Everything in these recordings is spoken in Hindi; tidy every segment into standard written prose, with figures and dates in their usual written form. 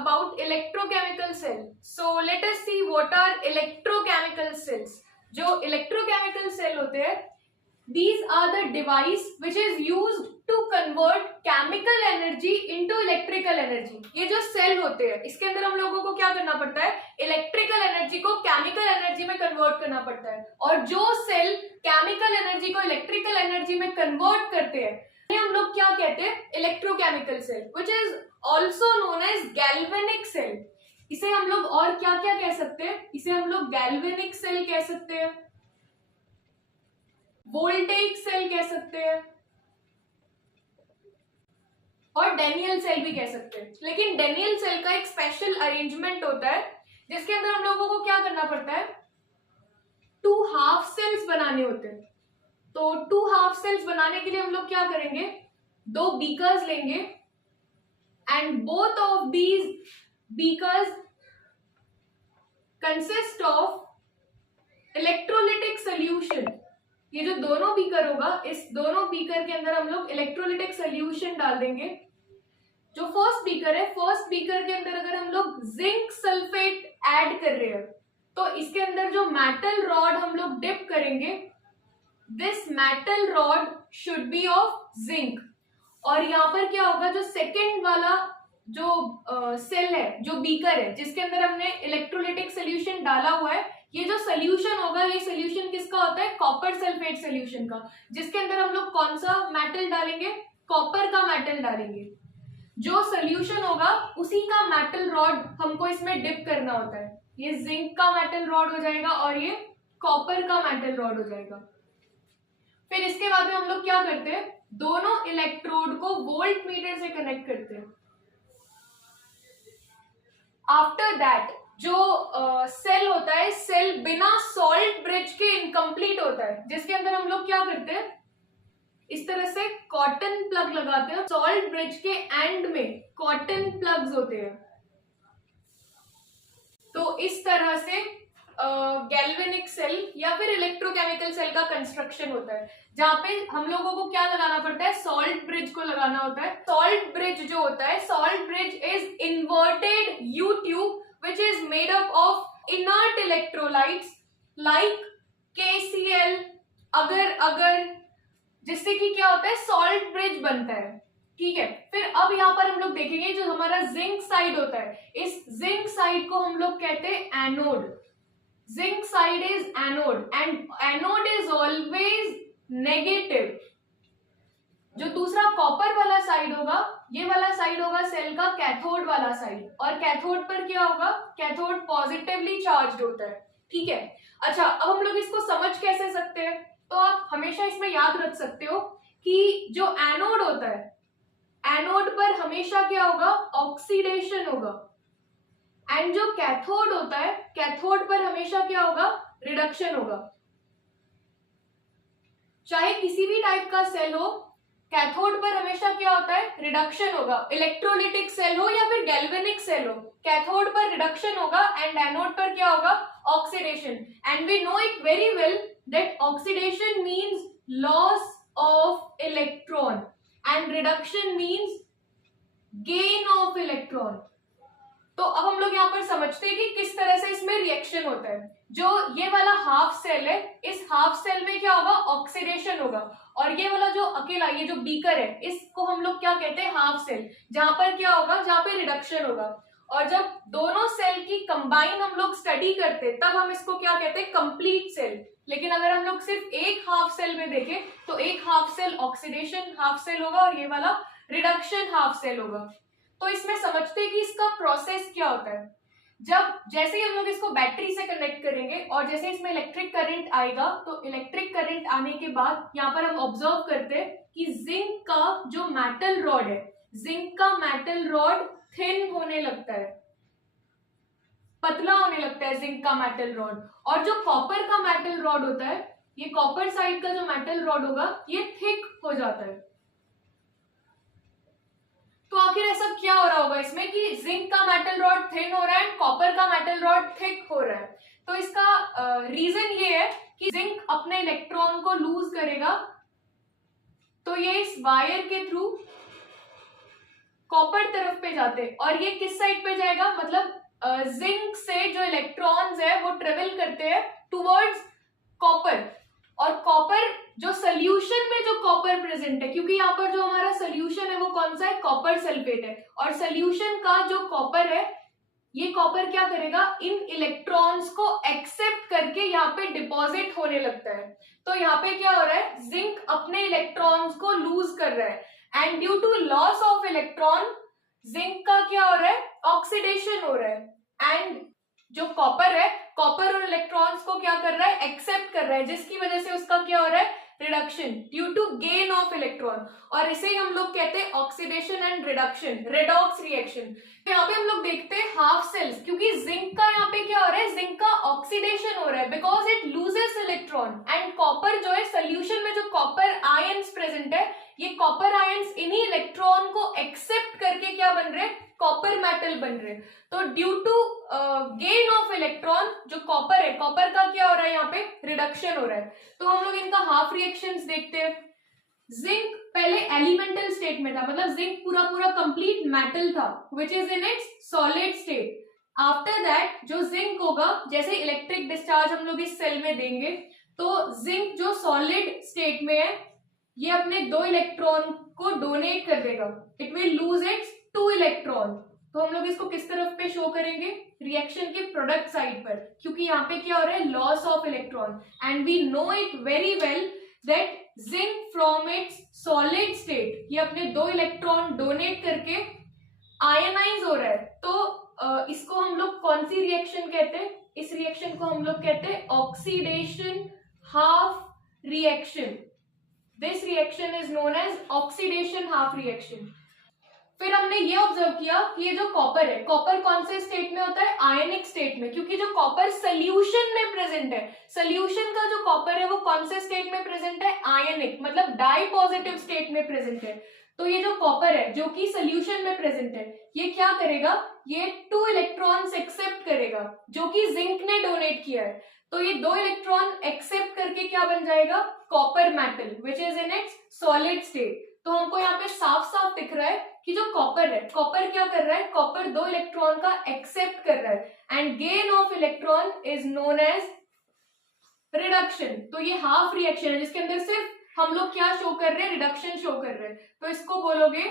about electrochemical cell. So let us see what are electrochemical cells. जो electrochemical cell होते हैं, these are the device which is used to convert chemical energy into electrical energy. ये जो सेल होते हैं इसके अंदर हम लोगों को क्या करना पड़ता है, इलेक्ट्रिकल एनर्जी को केमिकल एनर्जी में कन्वर्ट करना पड़ता है. और जो सेल केमिकल एनर्जी को इलेक्ट्रिकल एनर्जी में कन्वर्ट करते हैं हम लोग क्या कहते हैं, electrochemical cell, which is also known as galvanic cell. इसे हम लोग और क्या क्या कह सकते हैं, इसे हम लोग गैल्वेनिक सेल कह सकते हैं, वोल्टेइक सेल कह सकते हैं और डेनियल सेल भी कह सकते हैं. लेकिन डेनियल सेल का एक स्पेशल अरेंजमेंट होता है जिसके अंदर हम लोगों को क्या करना पड़ता है, 2 हाफ सेल्स बनाने होते हैं. तो 2 हाफ सेल्स बनाने के लिए हम लोग क्या करेंगे, 2 बीकर्स लेंगे and both of these beakers consist of electrolytic solution. ये जो दोनों बीकर होगा, इस दोनों बीकर के अंदर हम लोग इलेक्ट्रोलिटिक सोल्यूशन डाल देंगे. जो फर्स्ट बीकर है, फर्स्ट बीकर के अंदर अगर हम लोग जिंक सल्फेट ऐड कर रहे हैं तो इसके अंदर जो मेटल रॉड हम लोग डिप करेंगे, this metal rod should be of zinc. और यहाँ पर क्या होगा, जो सेकेंड वाला जो सेल है, जो बीकर है जिसके अंदर हमने इलेक्ट्रोलिटिक सोल्यूशन डाला हुआ है, ये जो सोल्यूशन होगा, ये सोल्यूशन किसका होता है, कॉपर सल्फेट सोल्यूशन का, जिसके अंदर हम लोग कौन सा मेटल डालेंगे, कॉपर का मेटल डालेंगे. जो सोल्यूशन होगा उसी का मेटल रॉड हमको इसमें डिप करना होता है. ये जिंक का मेटल रॉड हो जाएगा और ये कॉपर का मेटल रॉड हो जाएगा. फिर इसके बाद में हम लोग क्या करते हैं, दोनों इलेक्ट्रोड को वोल्ट मीटर से कनेक्ट करते हैं. आफ्टर दैट जो सेल होता है, सेल बिना सॉल्ट ब्रिज के इनकम्प्लीट होता है, जिसके अंदर हम लोग क्या करते हैं, इस तरह से कॉटन प्लग लगाते हैं. सॉल्ट ब्रिज के एंड में कॉटन प्लग्स होते हैं. तो इस तरह से गैल्वेनिक सेल या फिर इलेक्ट्रोकेमिकल सेल का कंस्ट्रक्शन होता है, जहां पे हम लोगों को क्या लगाना पड़ता है, सॉल्ट ब्रिज को लगाना होता है. सॉल्ट ब्रिज जो होता है, salt bridge is inverted you tube which is made up of inert electrolytes like KCl, अगर जिससे कि क्या होता है, सॉल्ट ब्रिज बनता है. ठीक है. फिर अब यहाँ पर हम लोग देखेंगे जो हमारा जिंक साइड होता है, इस जिंक साइड को हम लोग कहते हैं anode. Zinc side is anode and anode is always negative. जो दूसरा कॉपर वाला साइड होगा, ये वाला साइड होगा सेल का कैथोड वाला साइड, और कैथोड पर क्या होगा, कैथोड पॉजिटिवली चार्ज्ड होता है. ठीक है. अच्छा, अब हम लोग इसको समझ कैसे सकते हैं, तो आप हमेशा इसमें याद रख सकते हो कि जो एनोड होता है, एनोड पर हमेशा क्या होगा, ऑक्सीडेशन होगा. एंड जो कैथोड होता है, कैथोड पर हमेशा क्या होगा, रिडक्शन होगा. चाहे किसी भी टाइप का सेल हो, कैथोड पर हमेशा क्या होता है, रिडक्शन होगा. इलेक्ट्रोलिटिक सेल हो या फिर गैल्वेनिक सेल हो, कैथोड पर रिडक्शन होगा एंड एनोड पर क्या होगा, oxidation. And we know it very well that oxidation means loss of electron and reduction means gain of electron. तो अब हम लोग यहाँ पर समझते हैं कि किस तरह से इसमें रिएक्शन होता है. जो ये वाला हाफ सेल है, इस हाफ सेल में क्या होगा, ऑक्सीडेशन होगा. और ये वाला जो अकेला, ये जो बीकर है, इसको हम लोग क्या कहते हैं, हाफ सेल, जहां पर क्या होगा, जहां पे रिडक्शन होगा. और जब दोनों सेल की कंबाइन हम लोग स्टडी करते हैं तब हम इसको क्या कहते हैं, कंप्लीट सेल. लेकिन अगर हम लोग सिर्फ एक हाफ सेल में देखें तो एक half cell oxidation half cell होगा और ये वाला रिडक्शन हाफ सेल होगा. तो इसमें समझते हैं कि इसका प्रोसेस क्या होता है. जब जैसे ही हम लोग इसको बैटरी से कनेक्ट करेंगे और जैसे इसमें इलेक्ट्रिक करंट आएगा, तो इलेक्ट्रिक करंट आने के बाद यहाँ पर हम ऑब्जर्व करते हैं कि जिंक का जो मेटल रॉड है, जिंक का मेटल रॉड थिन होने लगता है, पतला होने लगता है जिंक का मेटल रॉड. और जो कॉपर का मेटल रॉड होता है, ये कॉपर साइड का जो मेटल रॉड होगा, ये थिक हो जाता है. तो आखिर ऐसा क्या हो रहा होगा इसमें कि जिंक का मेटल रॉड थिन हो रहा है, कॉपर का मेटल रॉड थिक हो रहा है. तो इसका रीजन ये है कि जिंक अपने इलेक्ट्रॉन को लूज करेगा, तो ये इस वायर के थ्रू कॉपर तरफ पे जाते हैं। और ये किस साइड पे जाएगा, मतलब जिंक से जो इलेक्ट्रॉन्स है वो ट्रेवल करते हैं टुवर्ड्स कॉपर। और कॉपर जो सोल्यूशन में जो कॉपर प्रेजेंट है, क्योंकि यहाँ पर जो हमारा सोल्यूशन है वो कौन सा है, कॉपर सल्फेट है, और सोल्यूशन का जो कॉपर है ये कॉपर क्या करेगा, इन इलेक्ट्रॉन्स को एक्सेप्ट करके यहाँ पे डिपॉजिट होने लगता है। तो यहाँ पे क्या हो रहा है, जिंक अपने इलेक्ट्रॉन्स को लूज कर रहा है and due to loss of electron zinc का क्या हो रहा है, ऑक्सीडेशन हो रहा है। एंड जो कॉपर है, कॉपर और इलेक्ट्रॉन्स को क्या कर रहा है, एक्सेप्ट कर रहा है, जिसकी वजह से उसका क्या हो रहा है, reduction due to gain of electron. और इसे ही हम लोग कहते हैं oxidation and reduction, redox reaction. तो यहाँ पे हम लोग देखते हैं हाफ सेल्स, क्योंकि जिंक का यहाँ पे क्या हो रहा है, जिंक का ऑक्सीडेशन हो रहा है because it loses electron. And copper जो है सोल्यूशन में जो कॉपर आयंस प्रेजेंट है, ये कॉपर आयंस इन्हीं इलेक्ट्रॉन को एक्सेप्ट करके क्या बन रहे हैं, कॉपर मेटल बन रहे हैं। तो due to gain of electron जो कॉपर है, कॉपर का क्या हो रहा है, यहाँ पे रिडक्शन हो रहा है। तो हम लोग इनका हाफ रिएक्शंस देखते हैं। जिंक पहले एलिमेंटल स्टेट में था, मतलब जिंक पूरा पूरा कंप्लीट मेटल था which is in its solid state. After that जो जिंक होगा, जैसे इलेक्ट्रिक डिस्चार्ज हम लोग इस सेल में देंगे, तो जिंक जो सॉलिड स्टेट में है ये अपने 2 इलेक्ट्रॉन को डोनेट कर देगा, it will lose its 2 electron. तो हम लोग इसको किस तरफ पे शो करेंगे, रिएक्शन के प्रोडक्ट साइड पर, क्योंकि यहाँ पे क्या हो रहा है, loss of electron. And we know it very well that zinc from its solid state ये अपने 2 इलेक्ट्रॉन डोनेट करके आयनाइज हो रहा है। तो इसको हम लोग कौन सी रिएक्शन कहते हैं, इस रिएक्शन को हम लोग कहते हैं oxidation half reaction. This reaction is known as oxidation half reaction. फिर हमने ये ऑब्जर्व किया कि ये जो कॉपर है, कॉपर कौन से स्टेट में होता है, आयनिक स्टेट में, क्योंकि जो कॉपर सोल्यूशन में प्रेजेंट है, सोल्यूशन का जो कॉपर है वो कौन से स्टेट में प्रेजेंट है, आयनिक, मतलब डाई पॉजिटिव स्टेट में प्रेजेंट है। तो ये जो कॉपर है जो कि सोल्यूशन में प्रेजेंट है, ये क्या करेगा, ये 2 इलेक्ट्रॉन्स एक्सेप्ट करेगा जो कि जिंक ने डोनेट किया है। तो ये 2 इलेक्ट्रॉन एक्सेप्ट करके क्या बन जाएगा, copper metal which is in its solid state. तो हमको यहाँ पे साफ साफ दिख रहा है कि जो कॉपर है, कॉपर क्या कर रहा है, कॉपर 2 इलेक्ट्रॉन का एक्सेप्ट कर रहा है and gain of electron is known as reduction. तो ये हाफ रिएक्शन है जिसके अंदर सिर्फ हम लोग क्या शो कर रहे हैं, रिडक्शन शो कर रहे हैं। तो इसको बोलोगे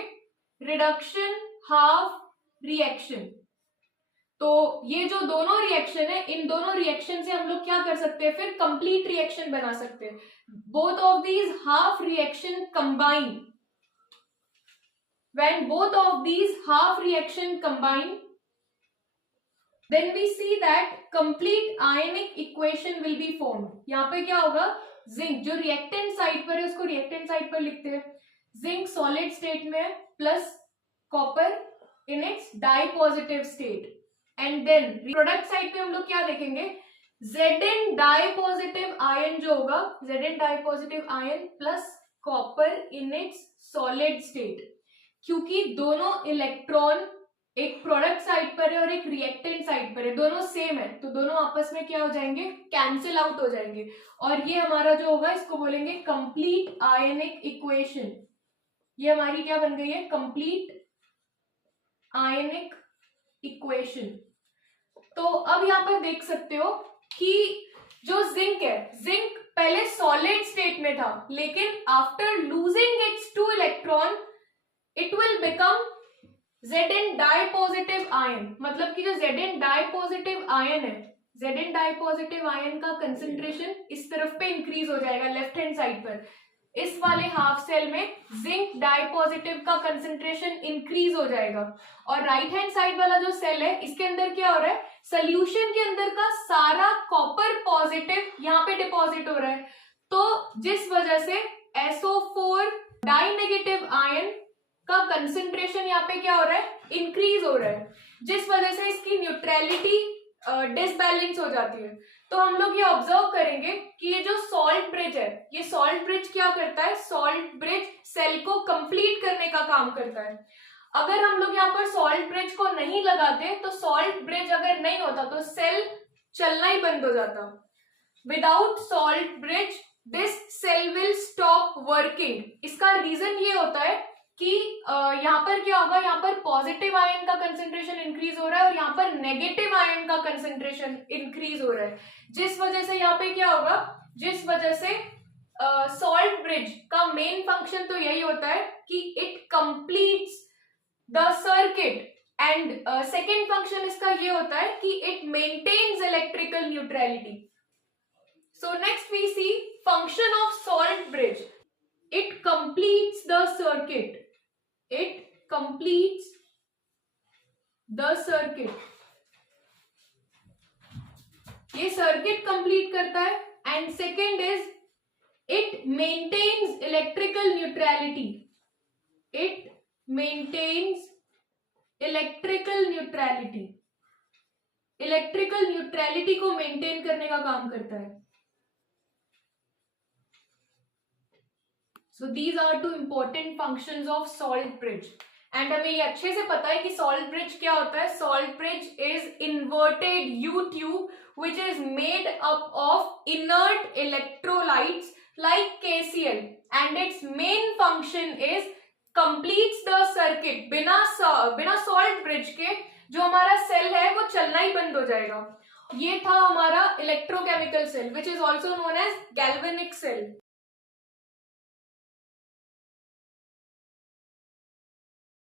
रिडक्शन हाफ रिएक्शन। तो ये जो दोनों रिएक्शन है, इन दोनों रिएक्शन से हम लोग क्या कर सकते हैं, फिर कंप्लीट रिएक्शन बना सकते हैं। Both of these half reaction combine, when both of these half reaction combine, then we see that complete ionic equation will be formed। यहाँ पे क्या होगा, जिंक जो रिएक्टेंट साइड पर है उसको रिएक्टेंट साइड पर लिखते हैं, जिंक सॉलिड स्टेट में है plus copper in its dipositive state. And then product side पे हम लोग क्या देखेंगे, Zn डाई पॉजिटिव आयन जो होगा, Zn dipositive ion plus copper in its solid state. क्योंकि दोनों इलेक्ट्रॉन एक प्रोडक्ट साइड पर है और एक रिएक्टेंट साइड पर है, दोनों सेम है, तो दोनों आपस में क्या हो जाएंगे, कैंसिल आउट हो जाएंगे। और ये हमारा जो होगा इसको बोलेंगे कंप्लीट आयनिक इक्वेशन। ये हमारी क्या बन गई है, कंप्लीट आयनिक इक्वेशन। तो अब यहाँ पर देख सकते हो कि जो जिंक है, जिंक पहले सॉलिड स्टेट में था, लेकिन after losing its 2 electron it will become Zn dipositive ion. मतलब कि जो Zn डाइपोजिटिव आयन है, Zn डाइपोजिटिव आयन का कंसेंट्रेशन इस तरफ पे इंक्रीज हो जाएगा लेफ्ट हैंड साइड पर। इस वाले हाफ सेल में जिंक डाइपोजिटिव का कंसेंट्रेशन इंक्रीज हो जाएगा और राइट हैंड साइड वाला जो सेल है इसके अंदर क्या हो रहा है, सोल्यूशन के अंदर का सारा कॉपर पॉजिटिव यहाँ पे डिपॉजिट हो रहा है। तो जिस वजह से SO4 डाई नेगेटिव आयन का कंसेंट्रेशन यहाँ पे क्या हो रहा है, इंक्रीज हो रहा है, जिस वजह से इसकी न्यूट्रलिटी डिसबैलेंस हो जाती है। तो हम लोग ये ऑब्जर्व करेंगे कि ये जो सॉल्ट ब्रिज है, ये सॉल्ट ब्रिज क्या करता है, सॉल्ट ब्रिज सेल को कंप्लीट करने का काम करता है। अगर हम लोग यहाँ पर सॉल्ट ब्रिज को नहीं लगाते, तो सॉल्ट ब्रिज अगर नहीं होता तो सेल चलना ही बंद हो जाता। Without salt bridge this cell will stop working. इसका रीजन ये होता है कि यहाँ पर क्या होगा, यहाँ पर पॉजिटिव आयन का कंसेंट्रेशन इंक्रीज हो रहा है और यहाँ पर नेगेटिव आयन का कंसेंट्रेशन इंक्रीज हो रहा है, जिस वजह से यहाँ पे क्या होगा, जिस वजह से सॉल्ट ब्रिज का मेन फंक्शन तो यही होता है कि it completes the circuit, and second function इसका ये होता है कि it maintains electrical neutrality. So next we see function of salt bridge. It completes the circuit. It completes the circuit. ये सर्किट कंप्लीट करता है. And second is it maintains electrical neutrality. It maintains electrical neutrality. Electrical neutrality को मेंटेन करने का काम करता है. So these are two important functions of salt bridge. And हमें ये अच्छे से पता है कि salt bridge क्या होता है. Salt bridge is inverted U tube which is made up of inert electrolytes like KCl, and its main function is completes the circuit. बिना salt bridge के जो हमारा सेल है वो चलना ही बंद हो जाएगा. ये था हमारा electrochemical cell which is also known as galvanic cell.